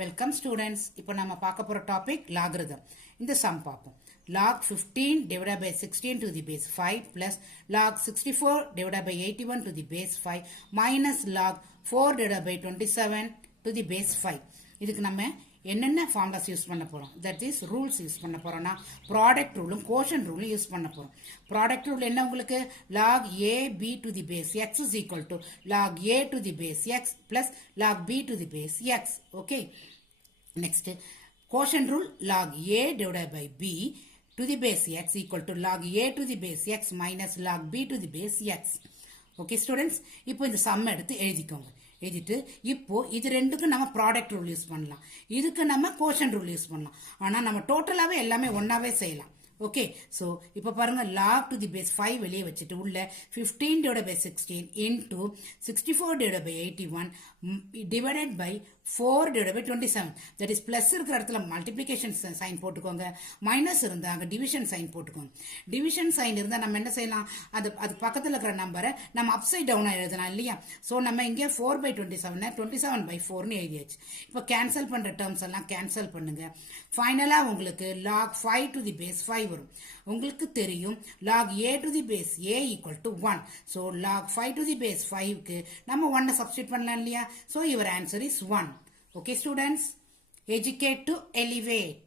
Welcome students. இப்போ நம்ம பார்க்க போற டாபிக் logarithm. இந்த sum பார்ப்போம். Log 15 divided by 16 to the base 5 plus log 64 divided by 81 to the base 5 minus log 4 divided by 27 to the base 5. இதுக்கு நம்ம என்னென்ன ஃபார்முலாஸ் யூஸ் பண்ண போறோம்? That is rules யூஸ் பண்ண போறோம்னா ப்ராடக்ட் ரூலும் கோஷன் ரூலும் யூஸ் பண்ண போறோம். ப்ராடக்ட் ரூல் என்ன உங்களுக்கு? log a b to the base x is equal to log a to the base x plus log b to the base x. Okay. Next, quotient rule log a divided by b to the base x equal to log a to the base x minus log b to the base x. Okay students, இப்போ இந்த sum எடுத்து எழுதிக்கோங்க. எழுதிட்டு இப்போ இது ரெண்டுக்கு நம்ம product rule use பண்ணலாம், இதுக்கு நம்ம கோஷன் ரூல் யூஸ் பண்ணலாம். ஆனா நம்ம டோட்டலாவே எல்லாமே ஒன்னாவே செய்யலாம். ஓகே, ஸோ இப்போ பாருங்க log to the base 5 வெளியே வச்சுட்டு உள்ள 15 divided by 16 into 64 divided by 81 divided by 4 divided by 27. That is plus இருக்கிற இடத்துல மல்டிப்ளிகேஷன் சைன் போட்டுக்கோங்க, மைனஸ் இருந்தா அங்கே டிவிஷன் சைன் போட்டுக்கோங்க. டிவிஷன் சைன் இருந்தால் நம்ம என்ன செய்யலாம், அது பக்கத்தில் இருக்கிற நம்பரை நம்ம அப்சைட் டவுனாக எழுதலாம் இல்லையா? ஸோ நம்ம இங்கே 4 by 27 27 by 4னு எழுதியாச்சு. இப்போ கேன்சல் பண்ணுற டேர்ம்ஸ் எல்லாம் கேன்சல் பண்ணுங்க. ஃபைனலாக உங்களுக்கு log 5 to the base 5 வரும். உங்களுக்கு தெரியும் log a to the base a equal to 1. So log 5 to the base 5க்கு நம்ம 1 சப்ஸ்டிட் பண்ணலாம் இல்லையா? So your answer is 1. Okay students, educate to elevate.